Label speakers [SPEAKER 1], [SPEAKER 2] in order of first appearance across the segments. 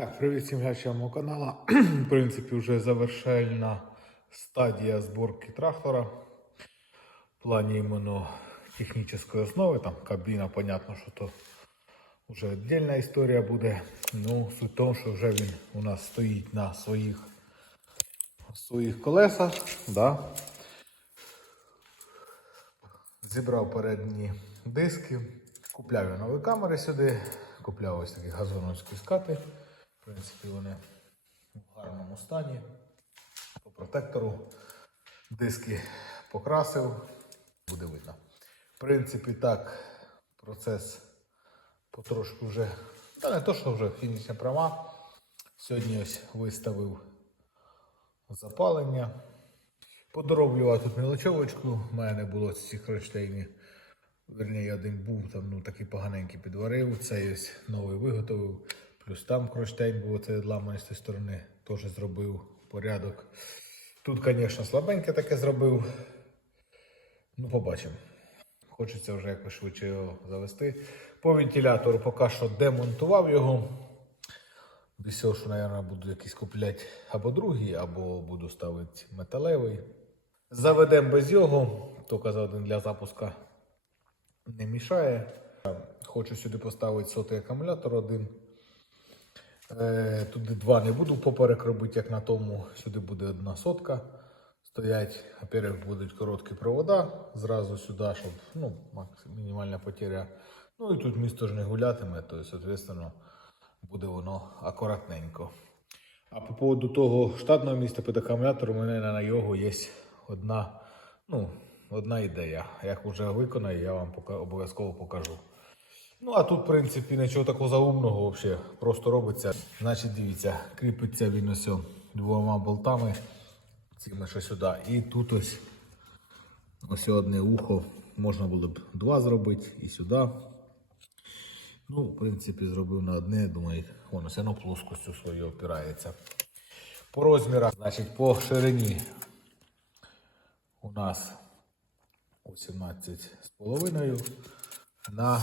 [SPEAKER 1] Так, привіт всім глядачам мого каналу. В принципі, вже завершальна стадія зборки трактора. В плані іменно технічної основи, там кабіна, понятно, що то вже віддільна історія буде. Ну, суть в тому, що вже він у нас стоїть на своїх, своїх колесах. Да? Зібрав передні диски, купляв я нові камери сюди, купляв ось такі газоновські скати. Принципі, вони в гарному стані. По протектору диски покрасив, буде видно. В принципі, так, процес потрошку вже, та не то, що вже фінішна права. Сьогодні ось виставив запалення. Подороблював тут мілочовочку, в мене було ці кронштейні. Верніше, один був там ну, такий поганенький підварив, цей ось новий виготовив. Плюс там кронштейн був оцей відламаний з тієї сторони, теж зробив порядок. Тут, звісно, слабеньке таке зробив. Ну, побачимо. Хочеться вже якось швидше його завести. По вентилятору поки що демонтував його. Цього, що, мабуть, буду якийсь купляти або другий, або буду ставити металевий. Заведемо без його, тільки за один для запуска не мішає. Хочу сюди поставити сотий акумулятор один. Е, Туди два не буду поперек робити, як на тому. Сюди буде одна сотка. Стоять, во-первых, будуть короткі провода зразу сюди, щоб ну, мінімальна потеря. Ну і тут місто ж не гулятиме, то, соответственно, буде воно акуратненько. А по поводу того штатного міста під акумулятор, у мене на його є одна, ну, одна ідея. Як вже виконаю, я вам обов'язково покажу. Ну, а тут, в принципі, нічого такого заумного взагалі. Просто робиться. Значить, дивіться, кріпиться він ось двома болтами. Цими що сюди. І тут ось ось одне ухо. Можна було б два зробити і сюди. Ну, в принципі, зробив на одне, думаю, воно все одно плоскостю свою опирається. По розмірах, значить, по ширині у нас 18,5 на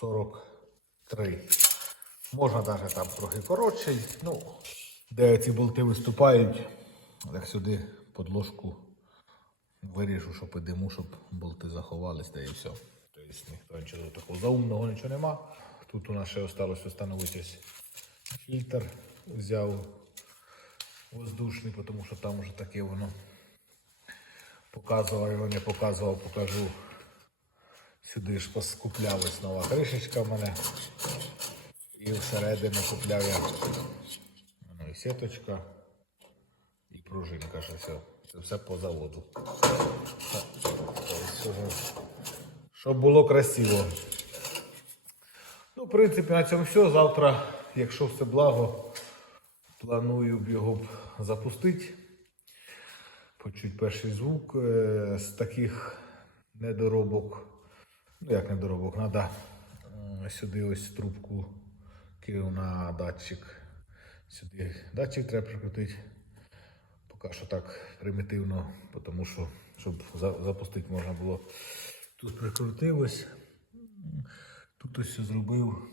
[SPEAKER 1] 43. Можна навіть там трохи коротший. Ну, де ці болти виступають, так сюди подложку виріжу, щоб і диму, щоб болти заховались, та і все. Тобто ніхто нічого такого заумного нічого нема. Тут у нас ще залишилось встановитись. фільтр. Взяв воздушний, тому що там вже таке воно показував, його не показував, покажу. Сюди ж поскуплялась нова кришечка в мене. І всередину купляв я ну, і сіточка, і пружинка, що все. Це все по заводу. Щоб було красиво. Ну, в принципі, на цьому все. Завтра, якщо все благо, планую б його запустити. Почуть перший звук е, з таких недоробок. Ну, як недоробок, треба сюди ось трубку кинув на датчик. Сюди датчик треба прикрутити. Поки що так примітивно, тому що щоб за- запустити можна було. Тут прикрутив. Тут ось зробив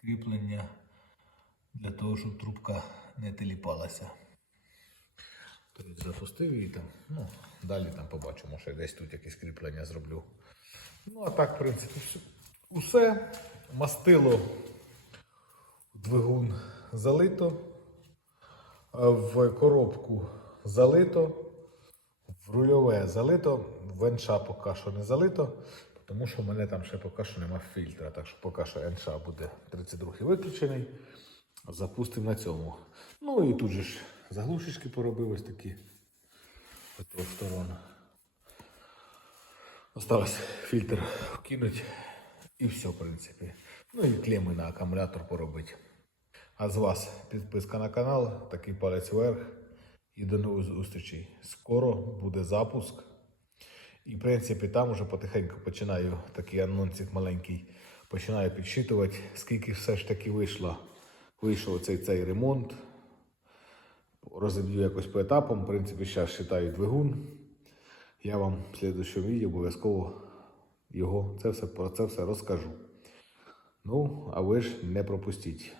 [SPEAKER 1] кріплення для того, щоб трубка не теліпалася. Тобто запустив її там. Ну, далі там побачу, може десь тут якесь кріплення зроблю. Ну, а так, в принципі, усе. Мастило двигун залито, в коробку залито, в рульове залито, в НШ поки що не залито, тому що в мене там ще поки що нема фільтра. Так що поки що НШ буде 32-й виключений. Запустимо на цьому. Ну і тут же ж заглушечки поробив ось такі. Двох сторон. Осталось фільтр вкинуть і все, в принципі. Ну і клеми на акумулятор поробити. А з вас підписка на канал, такий палець вверх. І до нових зустрічей. Скоро буде запуск. І в принципі там уже потихеньку починаю такий анонсик маленький. Починаю підсчитувати, скільки все ж таки вийшло. Вийшов цей, цей ремонт. Розіб'ю якось по етапам. В принципі, зараз читаю двигун. Я вам в слідчому відео обов'язково його це все, про це все розкажу. Ну, а ви ж не пропустіть.